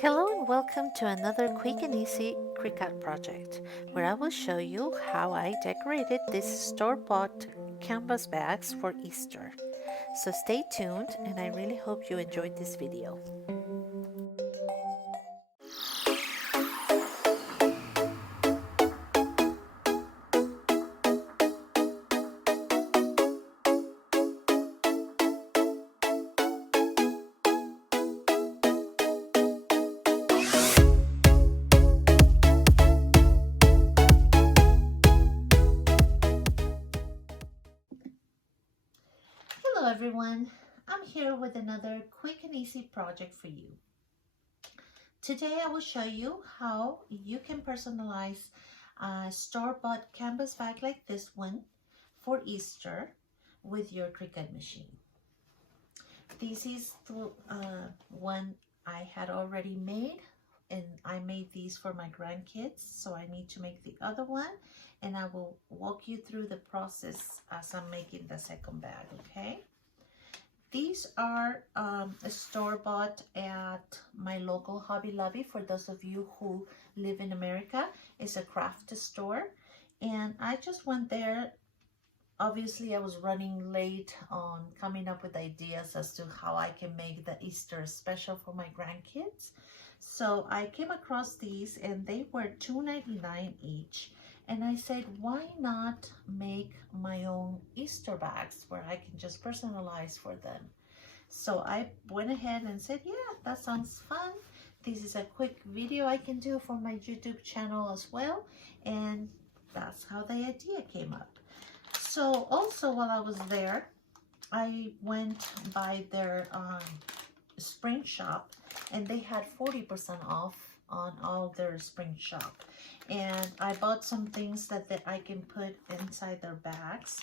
Hello and welcome to another quick and easy Cricut project where I will show you how I decorated these store-bought canvas bags for Easter. So stay tuned and I really hope you enjoyed this video. Hello everyone, I'm here with another quick and easy project for you. Today I will show you how you can personalize a store-bought canvas bag like this one for Easter with your Cricut machine. This is the one I had already made, and I made these for my grandkids, so I need to make the other one, and I will walk you through the process as I'm making the second bag, okay? These are store-bought at my local Hobby Lobby. For those of you who live in America, it's a craft store, and I just went there. Obviously, I was running late on coming up with ideas as to how I can make the Easter special for my grandkids. So I came across these and they were $2.99 each. And I said, why not make my own Easter bags where I can just personalize for them? So I went ahead and said, yeah, that sounds fun. This is a quick video I can do for my YouTube channel as well. And that's how the idea came up. So also while I was there, I went by their spring shop and they had 40% off on all their spring shop. And I bought some things that I can put inside their bags.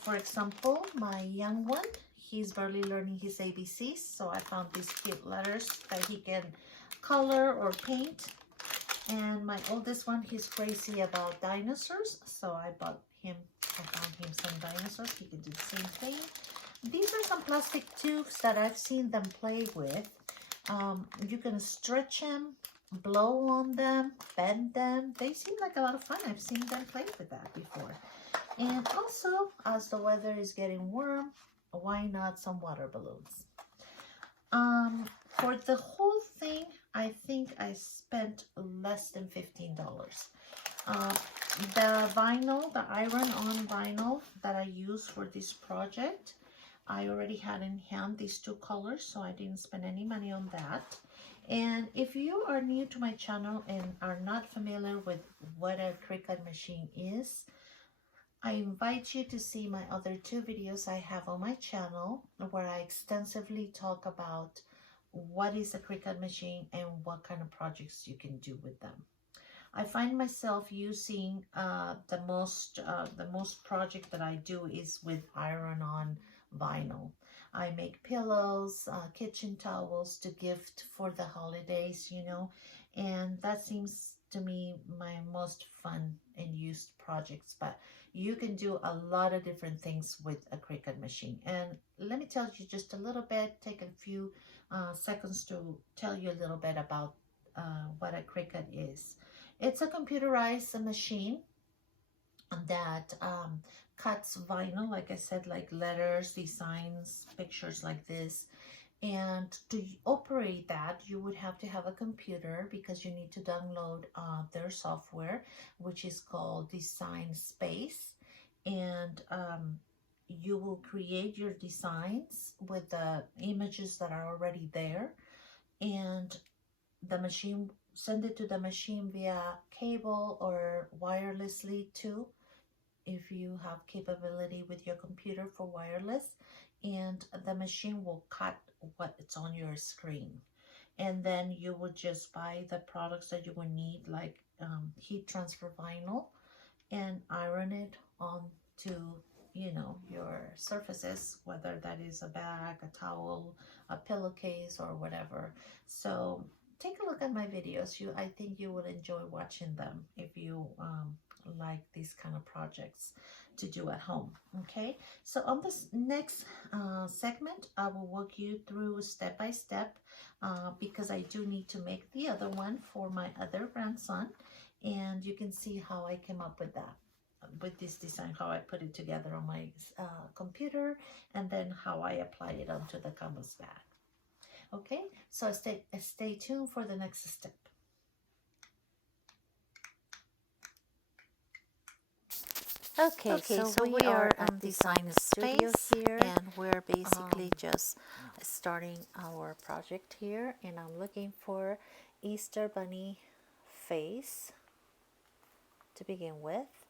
For example, my young one, he's barely learning his ABCs, so I found these cute letters that he can color or paint. And my oldest one, he's crazy about dinosaurs, so I found him some dinosaurs. He can do the same thing. These are some plastic tubes that I've seen them play with. You can stretch them, blow on them, bend them. They seem like a lot of fun. I've seen them play with that before. And also, as the weather is getting warm, why not some water balloons? For the whole thing, I think I spent less than $15. The vinyl, the iron-on vinyl that I used for this project, I already had in hand these two colors, so I didn't spend any money on that. And if you are new to my channel and are not familiar with what a Cricut machine is, I invite you to see my other two videos I have on my channel where I extensively talk about what is a Cricut machine and what kind of projects you can do with them. I find myself using the most project that I do is with iron-on vinyl. I make pillows, kitchen towels to gift for the holidays, you know, and that seems to me my most fun and used projects. But you can do a lot of different things with a Cricut machine. And let me tell you just a little bit, take a few seconds to tell you a little bit about what a Cricut is. It's a computerized machine that cuts vinyl, like I said, like letters, designs, pictures like this. And to operate that, you would have to have a computer because you need to download their software, which is called Design Space. And you will create your designs with the images that are already there. And the machine, send it to the machine via cable or wirelessly too, if you have capability with your computer for wireless, and the machine will cut what's on your screen. And then you would just buy the products that you would need, like heat transfer vinyl, and iron it onto, you know, your surfaces, whether that is a bag, a towel, a pillowcase, or whatever. So take a look at my videos. I think you will enjoy watching them if you like these kind of projects to do at home. Okay, so on this next segment, I will walk you through step by step because I do need to make the other one for my other grandson, and you can see how I came up with that, with this design, how I put it together on my computer, and then how I apply it onto the canvas bag. Okay, so stay tuned for the next step. Okay, so we are at Design Studio here, and we're basically just starting our project here, and I'm looking for Easter Bunny face to begin with.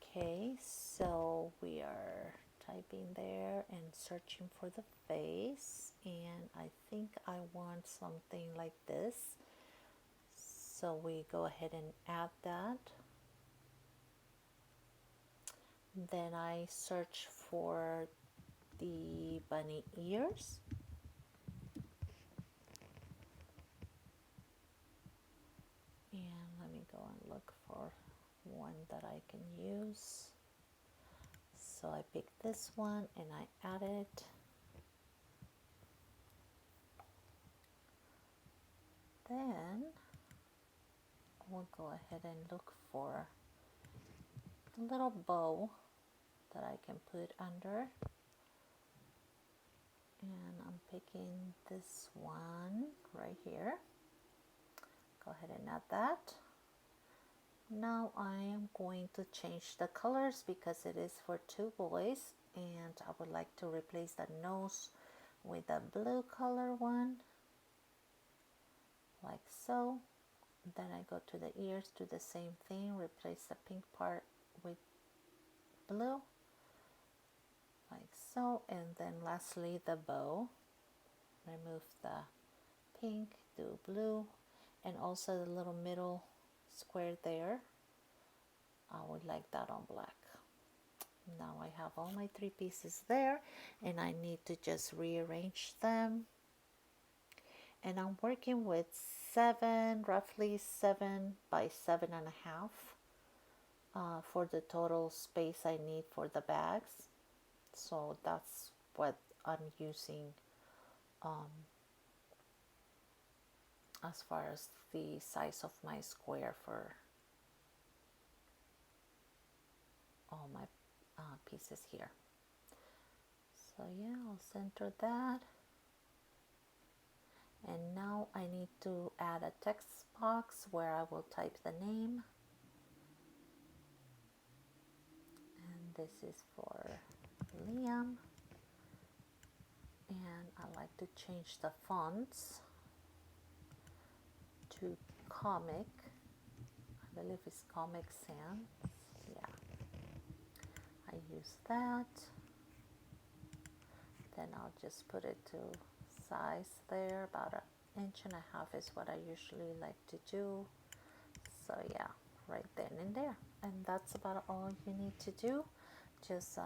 Okay, so we are typing there and searching for the face, and I think I want something like this, so we go ahead and add that. Then I search for the bunny ears. And let me go and look for one that I can use. So I pick this one and I add it. Then we'll go ahead and look for a little bow that I can put under. And I'm picking this one right here. Go ahead and add that. Now I am going to change the colors because it is for two boys, and I would like to replace the nose with a blue color one, like so. Then I go to the ears, do the same thing, replace the pink part with blue, like so. And then lastly the bow, remove the pink, do blue, and also the little middle square there, I would like that on black. Now I have all my three pieces there, and I need to just rearrange them. And I'm working with roughly 7 by 7.5 for the total space I need for the bags. So that's what I'm using as far as the size of my square for all my pieces here. So yeah, I'll center that. And now I need to add a text box where I will type the name. And this is for Liam. And I like to change the fonts to Comic. I believe it's Comic Sans. Yeah. I use that. Then I'll just put it to size there, about 1.5 inches is what I usually like to do. So yeah, right then and there. And that's about all you need to do. Just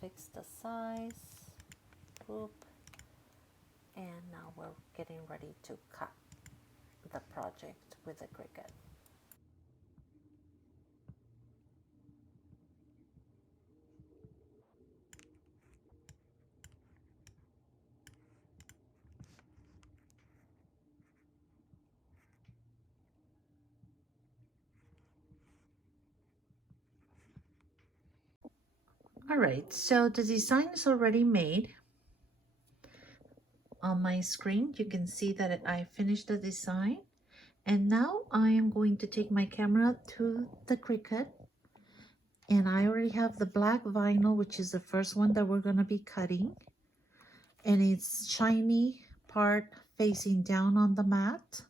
fix the size, group, and now we're getting ready to cut the project with the Cricut. All right, so the design is already made. On my screen, you can see that I finished the design. And now I am going to take my camera to the Cricut. And I already have the black vinyl, which is the first one that we're going to be cutting. And it's shiny part facing down on the mat.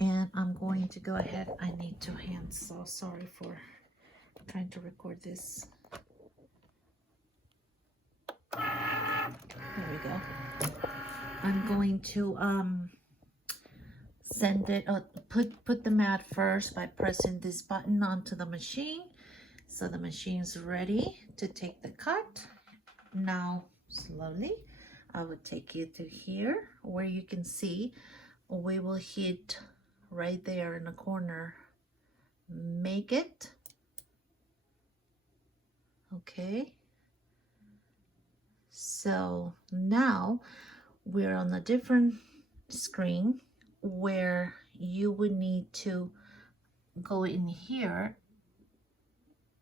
And I'm going to go ahead. I need 2 hands, so sorry for trying to record this. There we go. I'm going to send it, put the mat first by pressing this button onto the machine. So the machine's ready to take the cut. Now, slowly, I will take you to here where you can see we will hit right there in the corner make it. Okay. So now we're on a different screen where you would need to go in here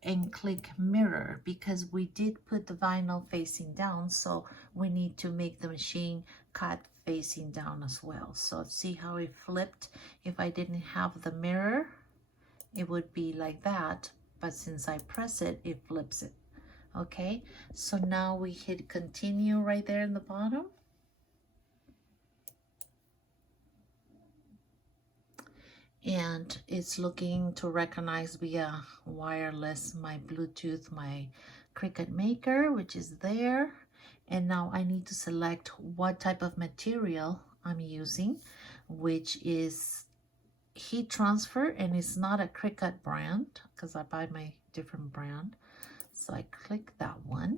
and click mirror, because we did put the vinyl facing down, so we need to make the machine cut facing down as well. So see how it flipped? If I didn't have the mirror, it would be like that, but since I press it, it flips it. Okay, so now we hit continue right there in the bottom. And it's looking to recognize via wireless my Bluetooth, my Cricut Maker, which is there. And now I need to select what type of material I'm using, which is heat transfer, and it's not a Cricut brand because I buy my different brand. So I click that one.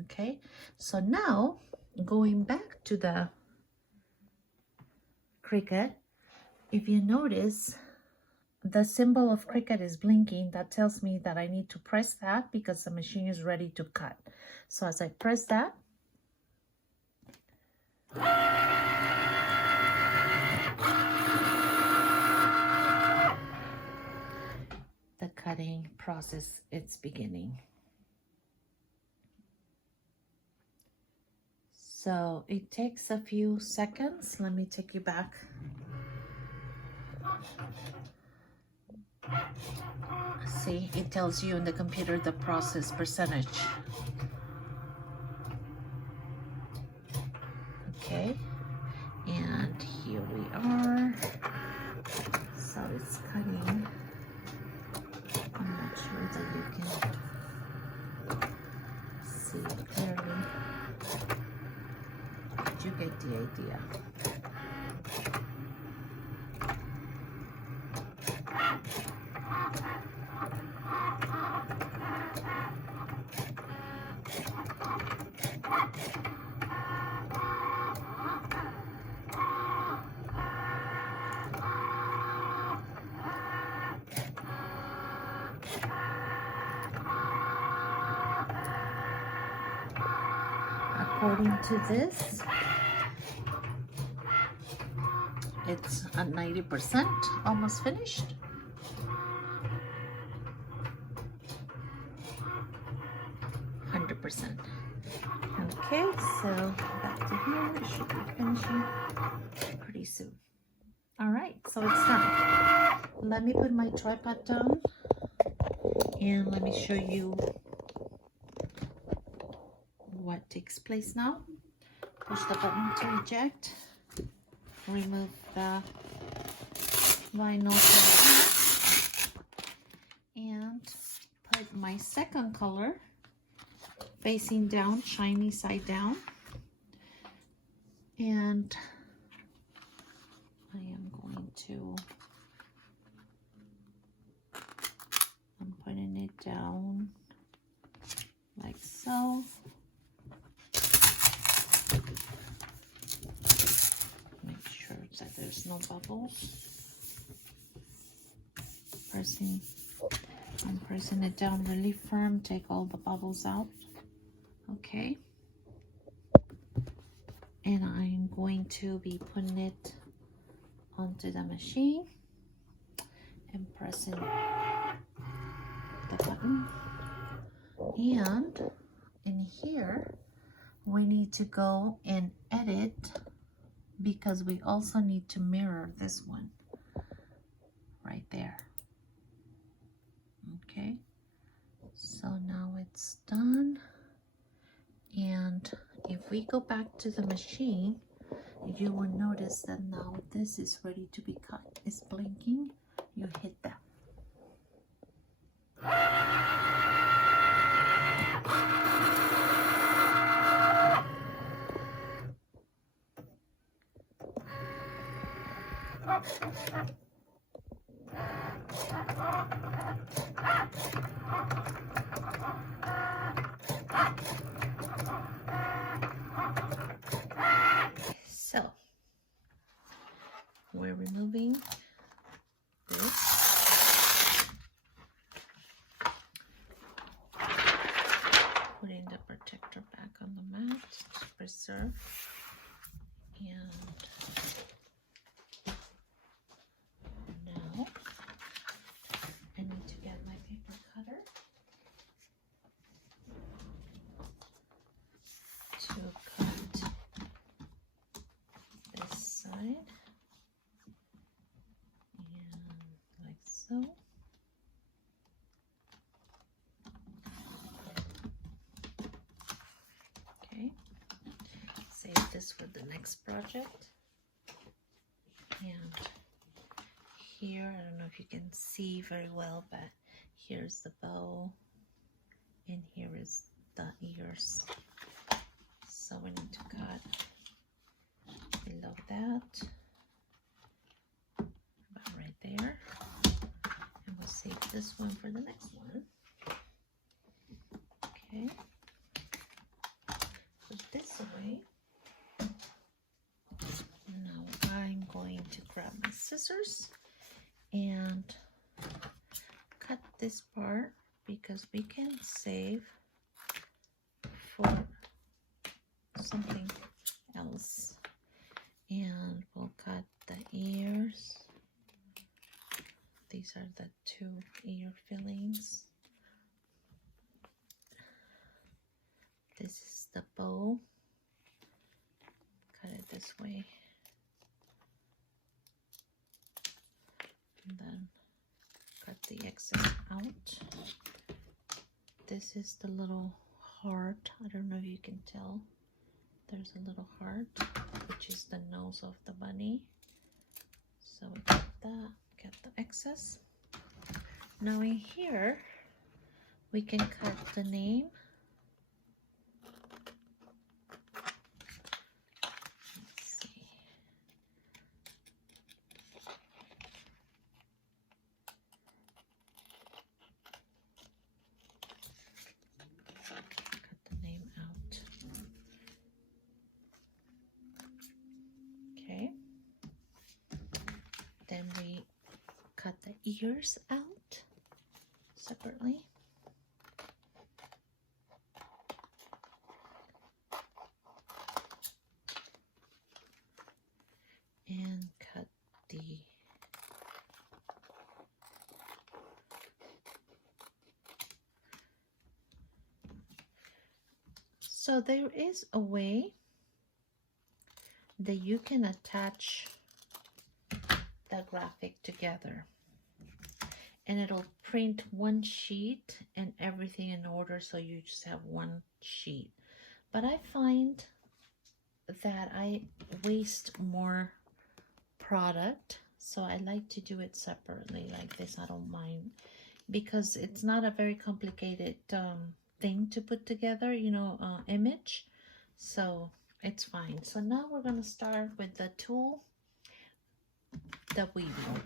Okay, so now going back to the Cricut, if you notice, the symbol of Cricut is blinking. That tells me that I need to press that because the machine is ready to cut. So as I press that, the cutting process is beginning. So it takes a few seconds. Let me take you back. See, it tells you in the computer the process percentage. Okay, and here we are. So it's cutting. I'm not sure that you can see it clearly, but you get the idea. According to this, it's at 90%, almost finished. Okay, so back to here, it should be finishing pretty soon. All right, so it's done. Let me put my tripod down and let me show you what takes place now. Push the button to eject, remove the vinyl from the top, and put my second color facing down, shiny side down, and I am going to, I'm putting it down like so. Make sure that there's no bubbles. I'm pressing it down really firm, take all the bubbles out. Okay, and I'm going to be putting it onto the machine and pressing the button. And in here, we need to go and edit because we also need to mirror this one right there. Okay, so now it's done. And if we go back to the machine, you will notice that now this is ready to be cut. It's blinking. You hit that. So we're removing this. this for the next project. And here, I don't know if you can see very well, but here's the bow, and here is the ears. So we need to cut below that, about right there, and we'll save this one for the next one. Okay, put this away. Now I'm going to grab my scissors and cut this part, because we can save for something else. And we'll cut the ears. These are the 2 ear fillings. This is the bow. Cut it this way. And then cut the excess out. This is the little heart. I don't know if you can tell. There's a little heart, which is the nose of the bunny. So we got that, get the excess. Now in here, we can cut the name. Let's see. Cut the name out. Okay. Then we cut the ears out separately. And cut the so there is a way that you can attach the graphic together, and it'll print one sheet and everything in order, so you just have one sheet. But I find that I waste more product, so I like to do it separately like this. I don't mind, because it's not a very complicated thing to put together, you know, image, so it's fine. So now we're going to start with the tool, the weaving.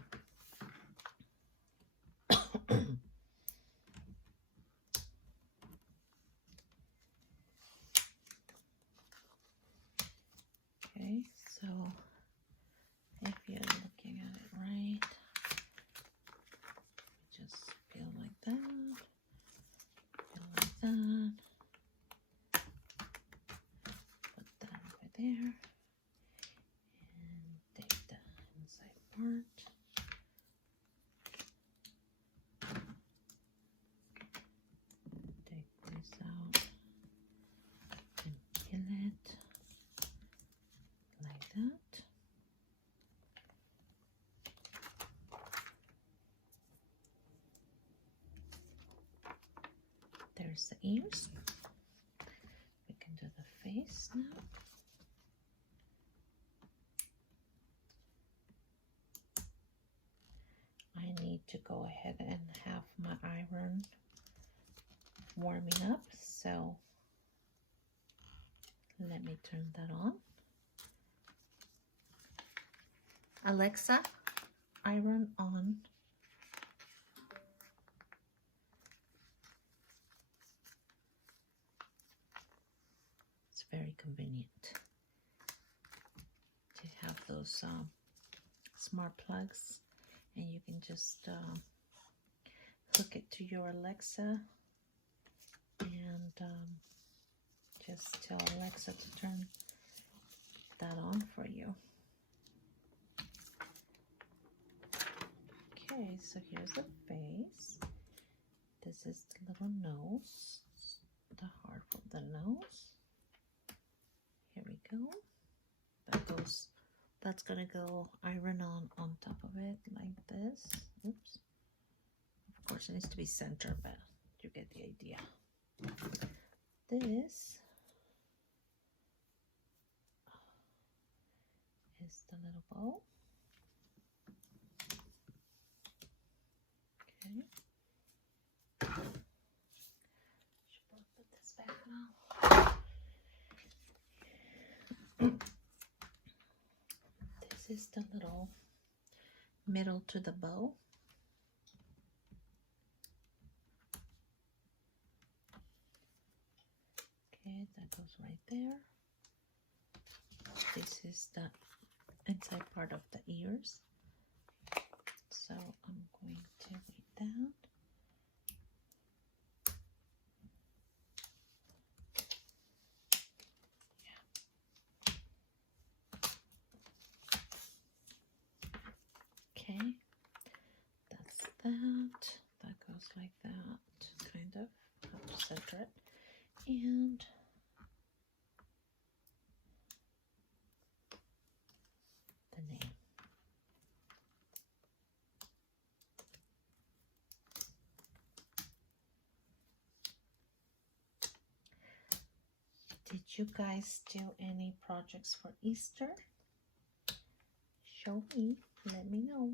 Okay, so if you're looking at it right, just feel like that, put that over there, and take the inside part. Take this out and peel it like that. There's the ears. We can do the face now. I need to go ahead and have my iron warming up, so let me turn that on. Alexa, iron on. It's very convenient to have those smart plugs, and you can just hook it to your Alexa and just tell Alexa to turn that on for you. Okay, so here's the face. This is the little nose, the heart for the nose. Here we go. That's gonna go iron on top of it like this. Oops. Of course it needs to be centered, but you get the idea. is the little bow. Okay. Should probably put this back now. This is the little middle to the bow. Okay, that goes right there. This is the inside part of the ears. So I'm going to read that. Okay, that's that. That goes like that, kind of. Have to center it. And the name. Did you guys do any projects for Easter? Show me, let me know.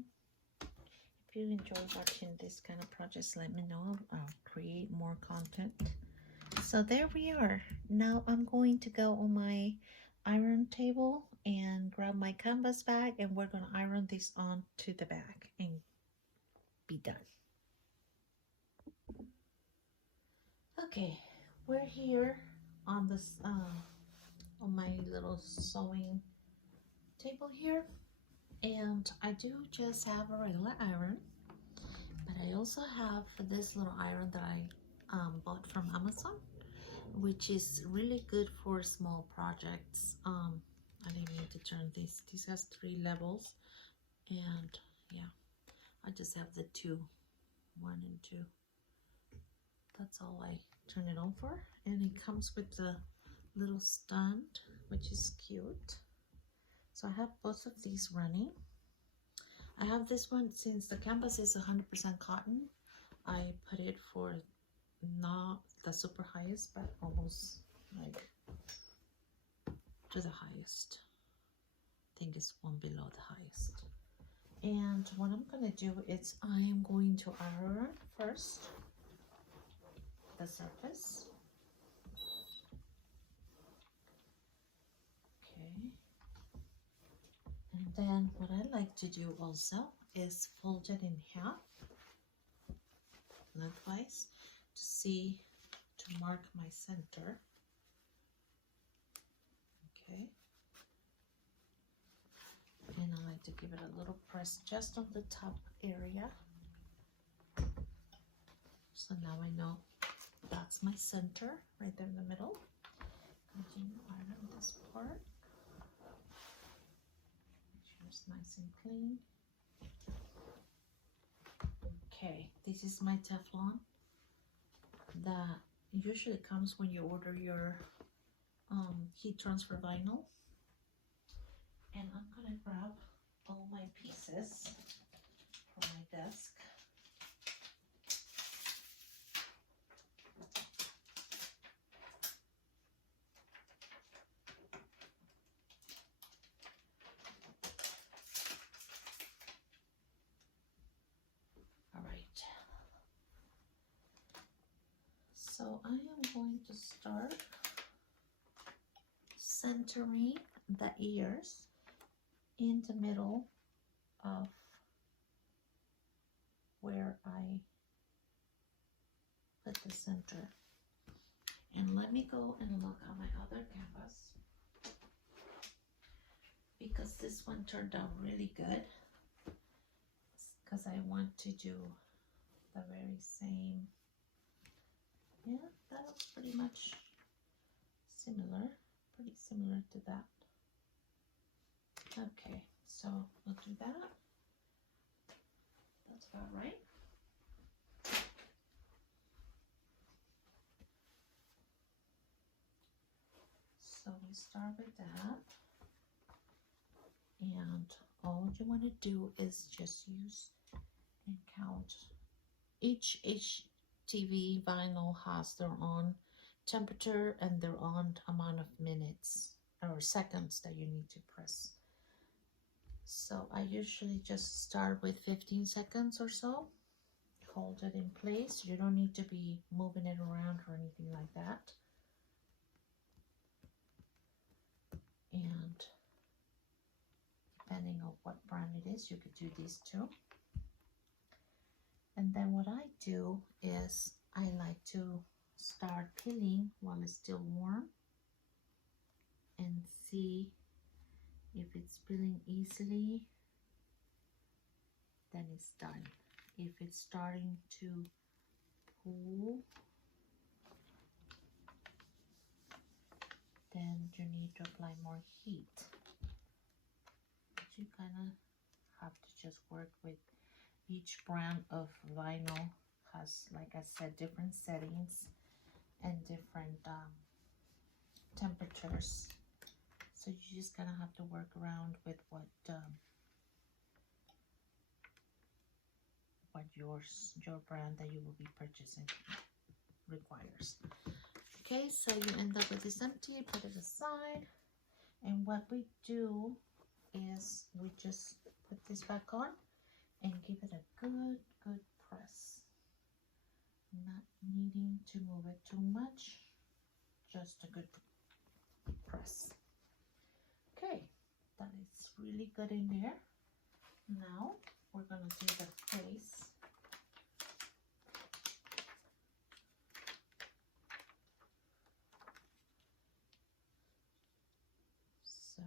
If you enjoy watching this kind of projects, let me know. I'll create more content. So there we are. Now I'm going to go on my iron table and grab my canvas bag, and we're going to iron this on to the bag and be done. Okay, we're here on this on my little sewing table here, and I do just have a regular iron, but I also have this little iron that I bought from Amazon, which is really good for small projects. I didn't need to turn this. This has 3 levels, and yeah, I just have the 2, 1 and 2. That's all I turn it on for, and it comes with the little stand, which is cute. So I have both of these running. I have this one, since the canvas is 100% cotton, I put it for not the super highest, but almost like to the highest. I think it's one below the highest. And what I'm gonna do is I am going to iron first the surface. Okay. And then what I like to do also is fold it in half lengthwise to mark my center. Okay. And I like to give it a little press just on the top area. So now I know that's my center right there in the middle. Continue iron this part. Make sure it's nice and clean. Okay, this is my Teflon that usually comes when you order your heat transfer vinyl. And I'm gonna grab all my pieces from my desk. All right. So I am going to start centering the ears in the middle of where I put the center. And let me go and look at my other canvas, because this one turned out really good, because I want to do the very same. Yeah, that looks pretty much similar, pretty similar to that. Okay, so we'll do that. That's about right. So we start with that, and all you want to do is just use and count. Each HTV vinyl has their own temperature and their own amount of minutes or seconds that you need to press So I usually just start with 15 seconds or so. Hold it in place. You don't need to be moving it around or anything like that. And depending on what brand it is, you could do these too. And then what I do is I like to start peeling while it's still warm and see if it's peeling easily, then it's done. If it's starting to pull, then you need to apply more heat. But you kind of have to just work with each brand of vinyl has, like I said, different settings and different temperatures. So you just kind of have to work around with what your brand that you will be purchasing requires. Okay, so you end up with this empty, put it aside, and what we do is we just put this back on and give it a good press, not needing to move it too much, just a good press. Okay, that is really good in there. Now we're gonna do the face. So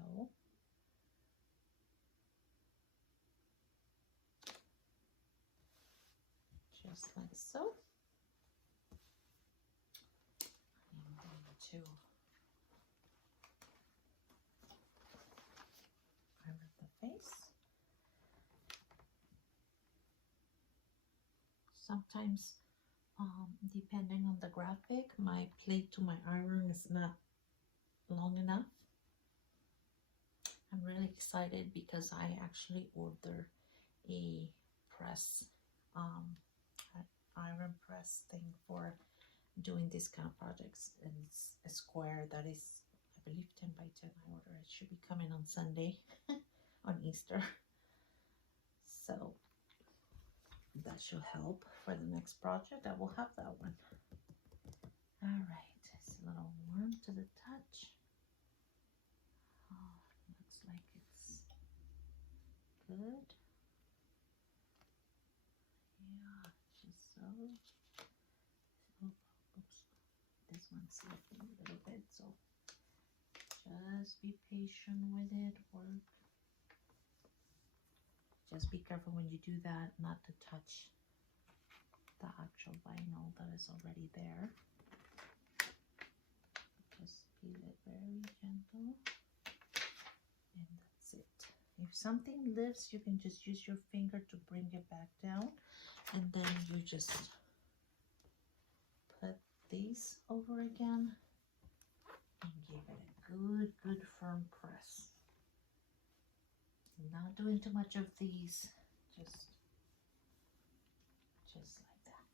just like so. I'm going to cover the face. Sometimes, depending on the graphic, my plate to my iron is not long enough. I'm really excited because I actually ordered a press, iron press thing for doing this kind of projects, and it's a square that is, I believe, 10 by 10. I ordered it. Should be coming on Sunday on Easter. So that should help for the next project. I will have that one. All right, it's a little warm to the touch. Oh, looks like it's good. Yeah, just so. Oh, oops. This one's slipping a little bit, so just be patient with it. Work. Just be careful when you do that not to touch the actual vinyl that is already there. Just peel it very gentle, and that's it. If something lifts, you can just use your finger to bring it back down, and then you just put these over again and give it a good firm press. Not doing too much of these, just like that.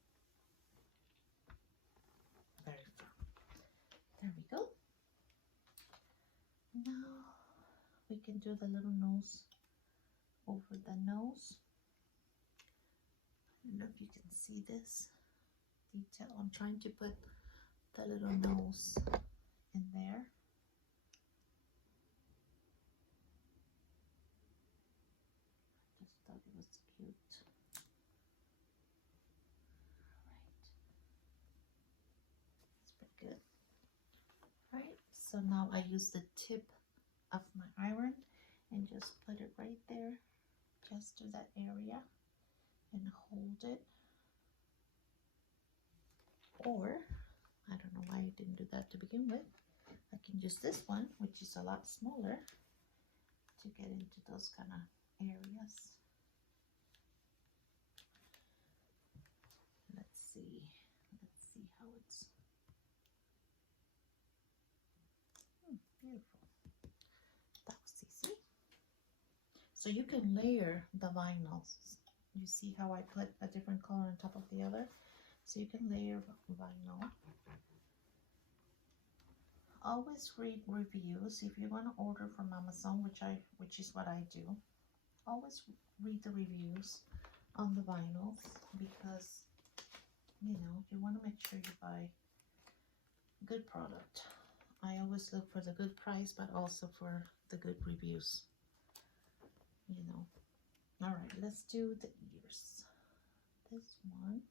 Very firm. There we go. Now we can do the little nose over the nose. I don't know if you can see this detail. I'm trying to put the little nose in there. Just thought it was cute. Alright. It's pretty good. Alright, so now I use the tip of my iron and just put it right there, just to that area, and hold it. Or, I don't know why I didn't do that to begin with. I can use this one, which is a lot smaller, to get into those kind of areas. Let's see how it's beautiful. That was easy. So you can layer the vinyls. You see how I put a different color on top of the other? So you can layer vinyl. Always read reviews. If you want to order from Amazon, which is what I do, always read the reviews on the vinyls, because you know, you want to make sure you buy good product. I always look for the good price, but also for the good reviews, you know. All right, let's do the ears. This one.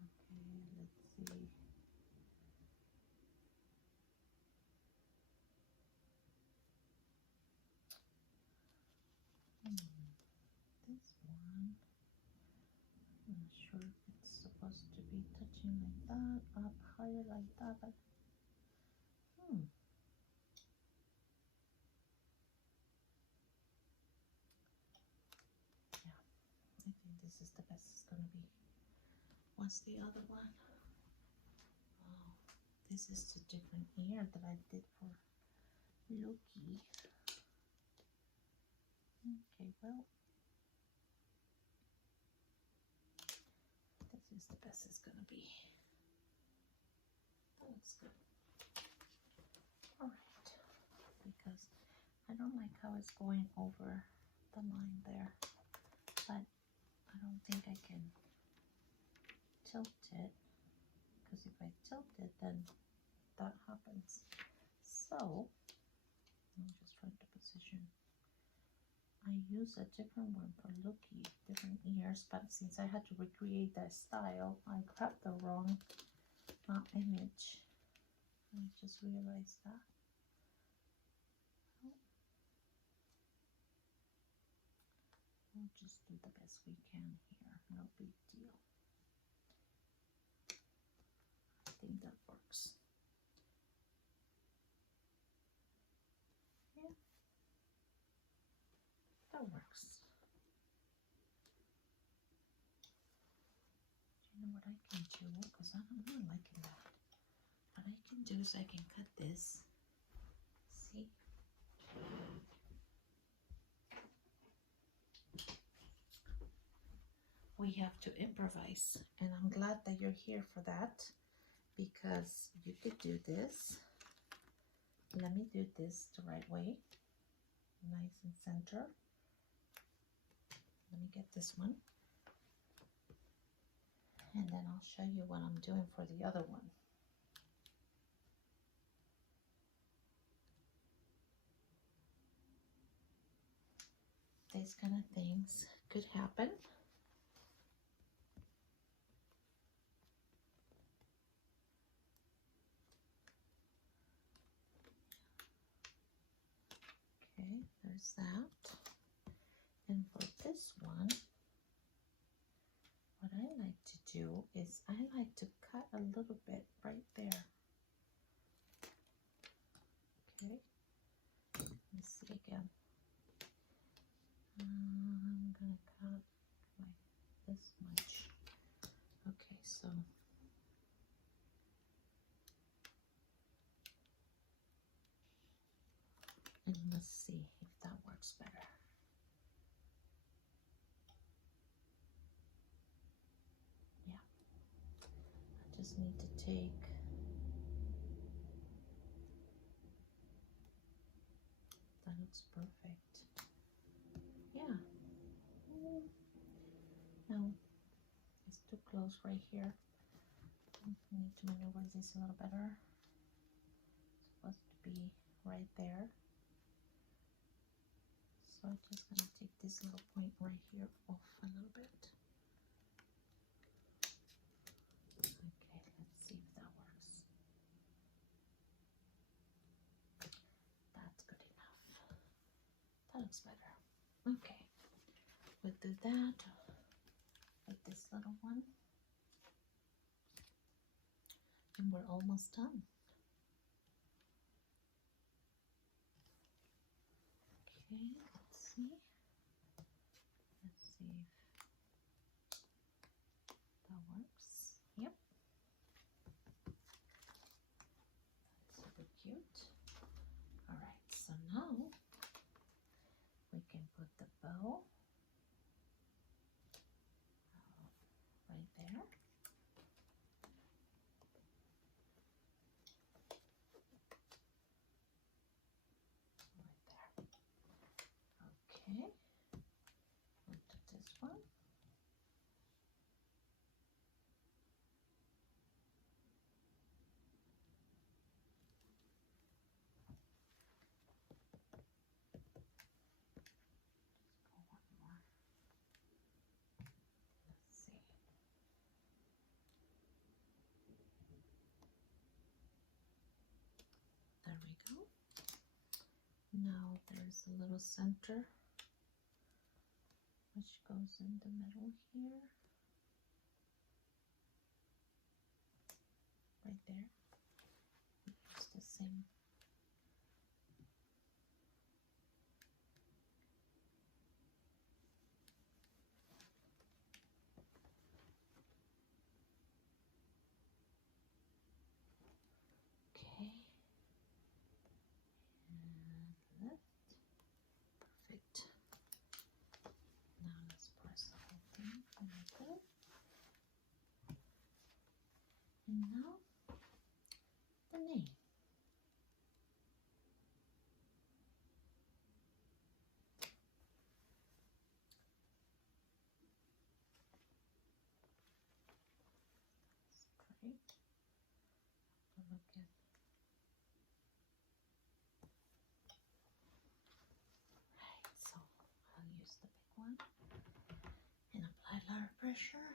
Okay, let's see. This one. I'm not sure if it's supposed to be touching like that, up higher like that, but yeah, I think this is the best it's gonna be. What's the other one? Oh, this is the different ear that I did for Loki. Okay, well, this is the best it's gonna be. That looks good. All right, because I don't like how it's going over the line there, but I don't think I can tilt it, because if I tilt it, then that happens. So I'm just trying to position. I use a different one for Loki, different ears, but since I had to recreate that style, I grabbed the wrong image. I just realized that. We'll just do the best we can here, no big deal. I think that works. Yeah, that works. You know what I can do? Because I'm not liking that. What I can do is I can cut this. See? We have to improvise, and I'm glad that you're here for that, because you could do this. Let me do this the right way, nice and center. Let me get this one, and then I'll show you what I'm doing for the other one. These kind of things could happen. Okay, there's that. And for this one, what I like to do is I like to cut a little bit right there. Okay, let me see again. I'm gonna cut like this much. Okay, so and let's see if that works better. Yeah, I just need to take that. Looks perfect. Yeah. No, it's too close right here. I need to maneuver this a little better. It's supposed to be right there. So I'm just going to take this little point right here off a little bit. Okay, let's see if that works. That's good enough. That looks better. Okay, we'll do that with this little one. And we're almost done. Okay, let's see. Let's see if that works. Yep. That's super cute. All right, so now we can put the bow right there. Right there. Okay, onto this one. Go one more. Let's see. There we go. Now there's a little center which goes in the middle here, right there. Use the same. Okay, and left. Perfect. Now let's press the whole thing like that. And now the name. Straight. Look at. Right, so I'll use the big one and apply a lot of pressure.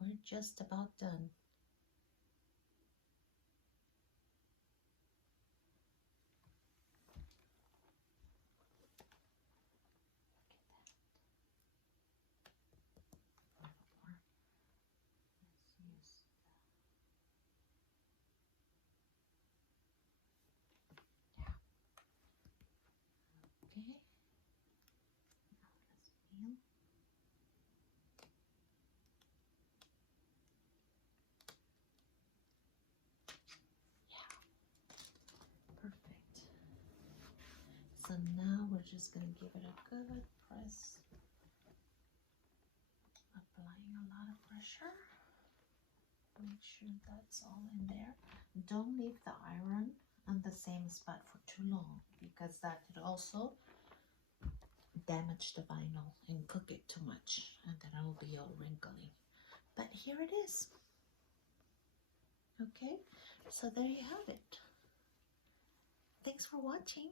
We're just about done. Okay, now let's peel. Yeah, perfect. So now we're just going to give it a good press, applying a lot of pressure. Make sure that's all in there. Don't leave the iron on the same spot for too long, because that could also damage the vinyl and cook it too much, and then it'll be all wrinkly. But here it is. Okay, so there you have it. Thanks for watching.